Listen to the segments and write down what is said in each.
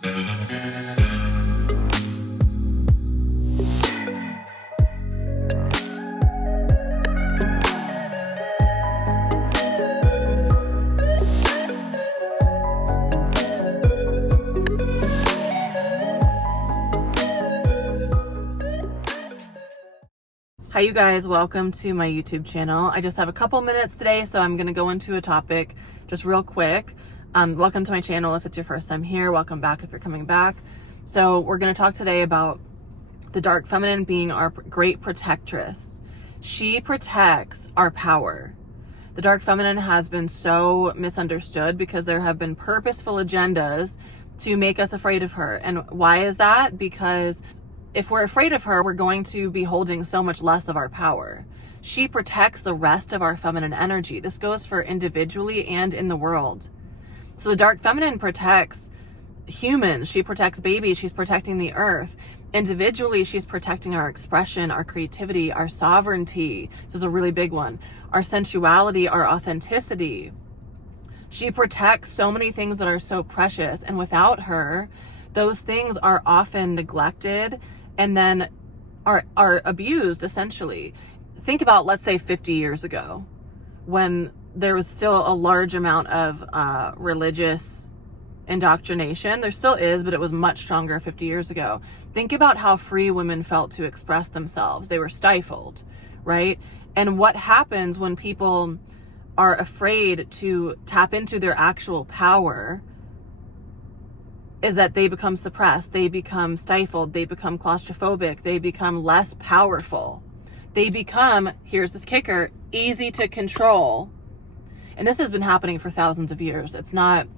Hi you guys, welcome to my YouTube channel. I just have a couple minutes today, so I'm going to go into a topic just real quick. Welcome to my channel if it's your first time here. Welcome back if you're coming back. So we're going to talk today about the dark feminine being our great protectress. She protects our power. The dark feminine has been so misunderstood because there have been purposeful agendas to make us afraid of her. And why is that? Because if we're afraid of her, we're going to be holding so much less of our power. She protects the rest of our feminine energy. This goes for individually and in the world. So the dark feminine protects humans. She protects babies. She's protecting the earth. Individually, she's protecting our expression, our creativity, our sovereignty. This is a really big one. Our sensuality, our authenticity. She protects so many things that are so precious. And without her, those things are often neglected and then are abused, essentially. Think about, let's say, 50 years ago, when there was still a large amount of religious indoctrination. There still is, but it was much stronger 50 years ago. Think about how free women felt to express themselves. They were stifled, right? And what happens when people are afraid to tap into their actual power is that they become suppressed, they become stifled, they become claustrophobic, they become less powerful. They become, here's the kicker, easy to control. And this has been happening for thousands of years. It's not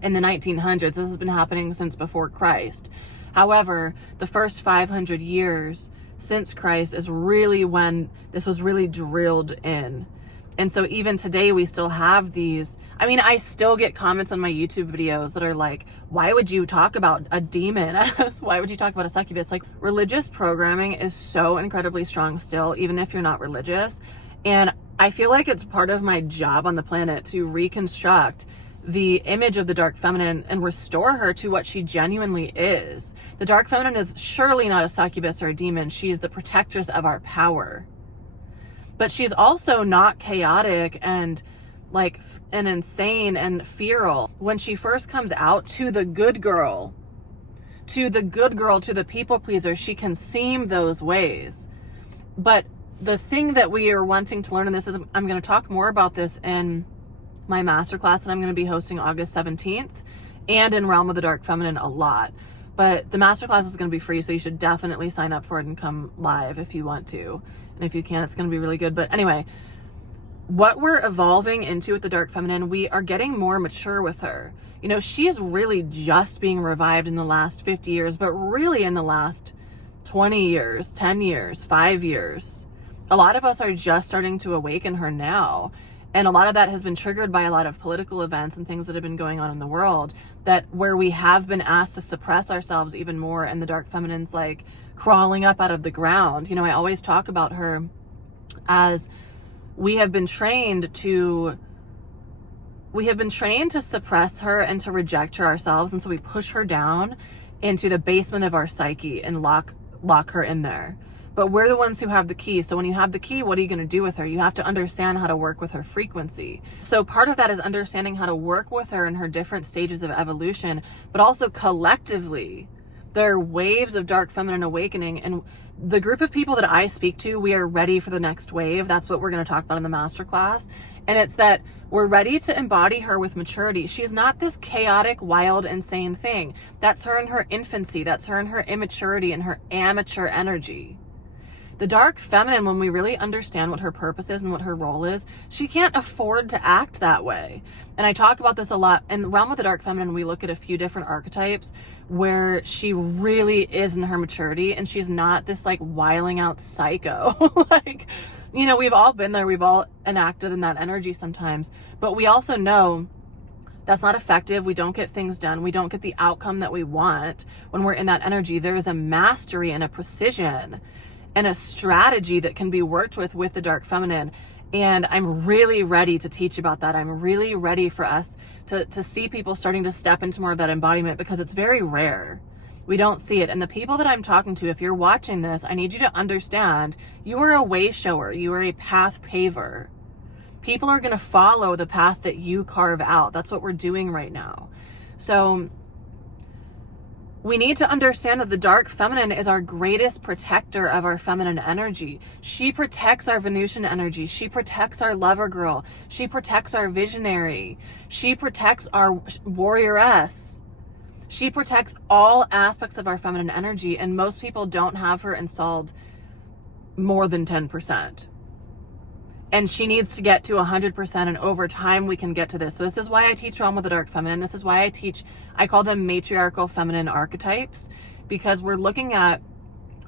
in the 1900s. This has been happening since before Christ. However, the first 500 years since Christ is really when this was really drilled in. And so even today we still have these, I mean, I still get comments on my YouTube videos that are like, why would you talk about a demon? Why would you talk about a succubus? Like, religious programming is so incredibly strong still, even if you're not religious. And I feel like it's part of my job on the planet to reconstruct the image of the dark feminine and restore her to what she genuinely is. The dark feminine is surely not a succubus or a demon. She is the protectress of our power. But she's also not chaotic and like an insane and feral. When she first comes out to the good girl, to the people pleaser, she can seem those ways. But the thing that we are wanting to learn in this is, I'm going to talk more about this in my masterclass that I'm going to be hosting August 17th and in Realm of the Dark Feminine a lot. But the masterclass is going to be free, so you should definitely sign up for it and come live if you want to. And if you can, it's going to be really good. But anyway, what we're evolving into with the dark feminine, we are getting more mature with her. You know, she's really just being revived in the last 50 years, but really in the last 20 years, 10 years, 5 years. A lot of us are just starting to awaken her now. And a lot of that has been triggered by a lot of political events and things that have been going on in the world, that where we have been asked to suppress ourselves even more, and the dark feminine's like crawling up out of the ground. You know, I always talk about her as we have been trained to suppress her and to reject her ourselves. And so we push her down into the basement of our psyche and lock her in there. But we're the ones who have the key. So when you have the key, what are you going to do with her? You have to understand how to work with her frequency. So part of that is understanding how to work with her in her different stages of evolution, but also collectively. There are waves of dark feminine awakening, and the group of people that I speak to, we are ready for the next wave. That's what we're going to talk about in the masterclass. And it's that we're ready to embody her with maturity. She's not this chaotic, wild, insane thing. That's her in her infancy. That's her in her immaturity and her amateur energy. The dark feminine, when we really understand what her purpose is and what her role is, she can't afford to act that way. And I talk about this a lot. In the realm of the dark feminine, we look at a few different archetypes where she really is in her maturity, and she's not this like wiling out psycho. Like, you know, we've all been there. We've all enacted in that energy sometimes, but we also know that's not effective. We don't get things done. We don't get the outcome that we want when we're in that energy. There is a mastery and a precision and a strategy that can be worked with the dark feminine. And I'm really ready to teach about that. I'm really ready for us to see people starting to step into more of that embodiment, because it's very rare. We don't see it. And the people that I'm talking to, if you're watching this, I need you to understand you are a way shower. You are a path paver. People are going to follow the path that you carve out. That's what we're doing right now. So we need to understand that the dark feminine is our greatest protector of our feminine energy. She protects our Venusian energy. She protects our lover girl. She protects our visionary. She protects our warrioress. She protects all aspects of our feminine energy, and most people don't have her installed more than 10%. And she needs to get to 100%, and over time we can get to this. So this is why I teach Realm of the Dark Feminine. This is why I call them matriarchal feminine archetypes, because we're looking at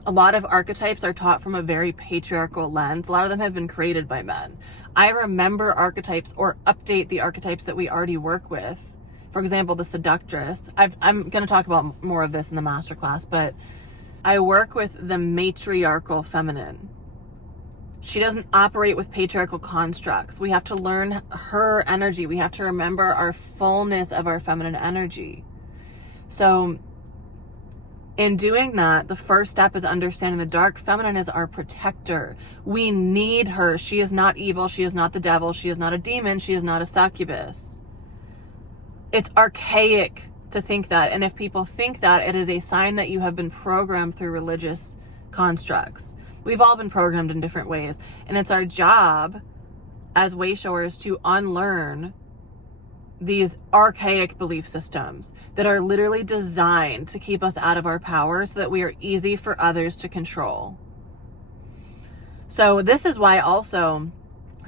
a lot of archetypes are taught from a very patriarchal lens. A lot of them have been created by men. I remember archetypes or update the archetypes that we already work with. For example, the seductress. I'm going to talk about more of this in the masterclass, but I work with the matriarchal feminine. She doesn't operate with patriarchal constructs. We have to learn her energy. We have to remember our fullness of our feminine energy. So in doing that, the first step is understanding the dark feminine is our protector. We need her. She is not evil. She is not the devil. She is not a demon. She is not a succubus. It's archaic to think that. And if people think that, it is a sign that you have been programmed through religious constructs. We've all been programmed in different ways. And it's our job as way showers to unlearn these archaic belief systems that are literally designed to keep us out of our power so that we are easy for others to control. So this is why also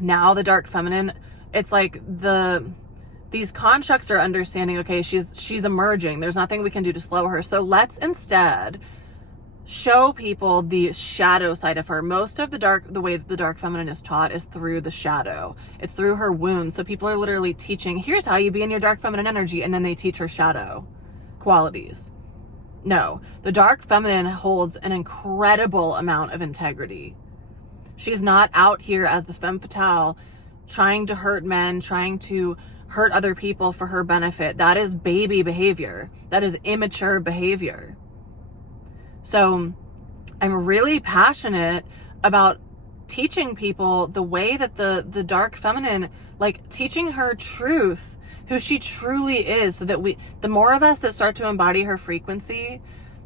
now the dark feminine, it's like these constructs are understanding, okay, she's emerging. There's nothing we can do to slow her. So let's instead show people the shadow side of her. Most of the way that the dark feminine is taught is through the shadow. It's through her wounds. So people are literally teaching, here's how you be in your dark feminine energy, and then they teach her shadow qualities. No, the dark feminine holds an incredible amount of integrity. She's not out here as the femme fatale trying to hurt men, trying to hurt other people for her benefit. That is baby behavior. That is immature behavior. So I'm really passionate about teaching people the way that the dark feminine, like teaching her truth, who she truly is, so that the more of us that start to embody her frequency,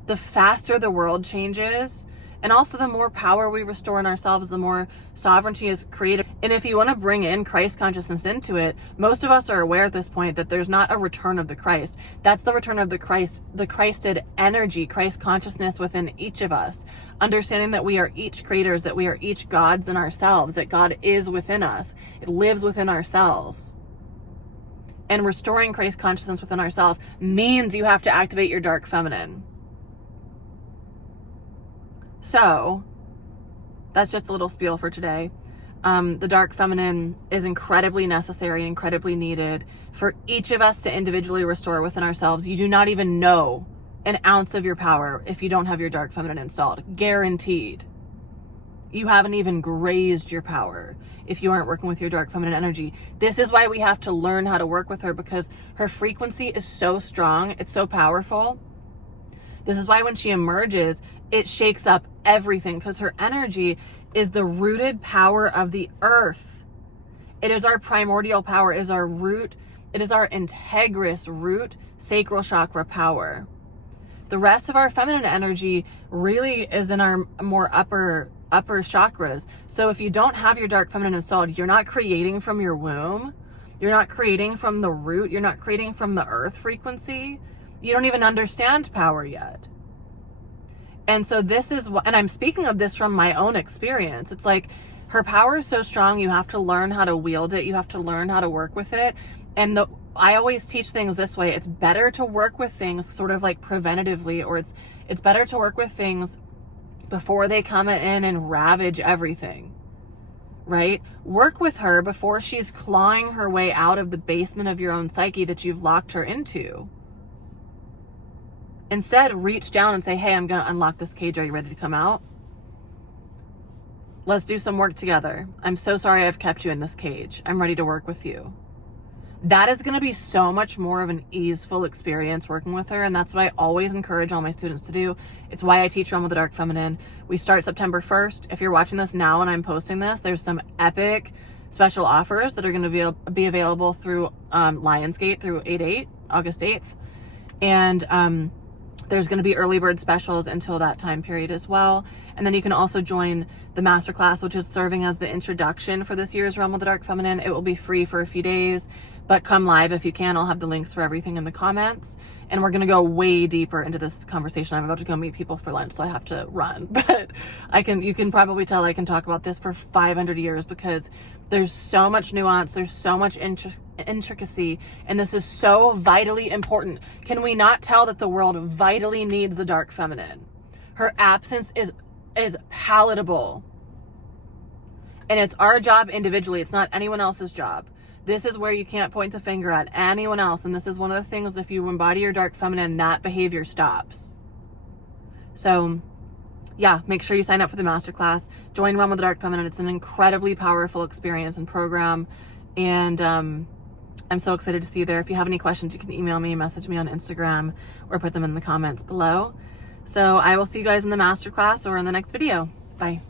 the faster the world changes. And also the more power we restore in ourselves, the more sovereignty is created. And if you want to bring in Christ consciousness into it, most of us are aware at this point that there's not a return of the Christ. That's the return of the Christ, the Christed energy, Christ consciousness within each of us. Understanding that we are each creators, that we are each gods in ourselves, that God is within us. It lives within ourselves. And restoring Christ consciousness within ourselves means you have to activate your dark feminine. So that's just a little spiel for today. The dark feminine is incredibly necessary, incredibly needed for each of us to individually restore within ourselves. You do not even know an ounce of your power if you don't have your dark feminine installed. Guaranteed. You haven't even grazed your power if you aren't working with your dark feminine energy. This is why we have to learn how to work with her, because her frequency is so strong. It's so powerful. This is why when she emerges, it shakes up everything, because her energy is the rooted power of the earth. It is our primordial power. It is our root. It is our integrous root sacral chakra power. The rest of our feminine energy really is in our more upper chakras. So if you don't have your dark feminine installed, you're not creating from your womb. You're not creating from the root. You're not creating from the earth frequency. You don't even understand power yet. And so this is what, and I'm speaking of this from my own experience. It's like her power is so strong, you have to learn how to wield it. You have to learn how to work with it. And I always teach things this way. It's better to work with things sort of like preventatively, or it's better to work with things before they come in and ravage everything, right? Work with her before she's clawing her way out of the basement of your own psyche that you've locked her into. Instead, reach down and say, hey, I'm going to unlock this cage. Are you ready to come out? Let's do some work together. I'm so sorry I've kept you in this cage. I'm ready to work with you. That is going to be so much more of an easeful experience working with her. And that's what I always encourage all my students to do. It's why I teach Realm of the Dark Feminine. We start September 1st. If you're watching this now and I'm posting this, there's some epic special offers that are going to be available through Lionsgate through August 8th. And there's going to be early bird specials until that time period as well. And then you can also join the Masterclass, which is serving as the introduction for this year's Realm of the Dark Feminine. It will be free for a few days, but come live if you can. I'll have the links for everything in the comments. And we're going to go way deeper into this conversation. I'm about to go meet people for lunch, so I have to run. But you can probably tell I can talk about this for 500 years because there's so much nuance, there's so much intricacy, and this is so vitally important. Can we not tell that the world vitally needs the dark feminine? Her absence is palatable. And it's our job individually. It's not anyone else's job. This is where you can't point the finger at anyone else. And this is one of the things, if you embody your dark feminine, that behavior stops. So yeah, make sure you sign up for the Masterclass. Join Realm of the Dark Feminine. It's an incredibly powerful experience and program. And I'm so excited to see you there. If you have any questions, you can email me, message me on Instagram, or put them in the comments below. So I will see you guys in the Masterclass or in the next video. Bye.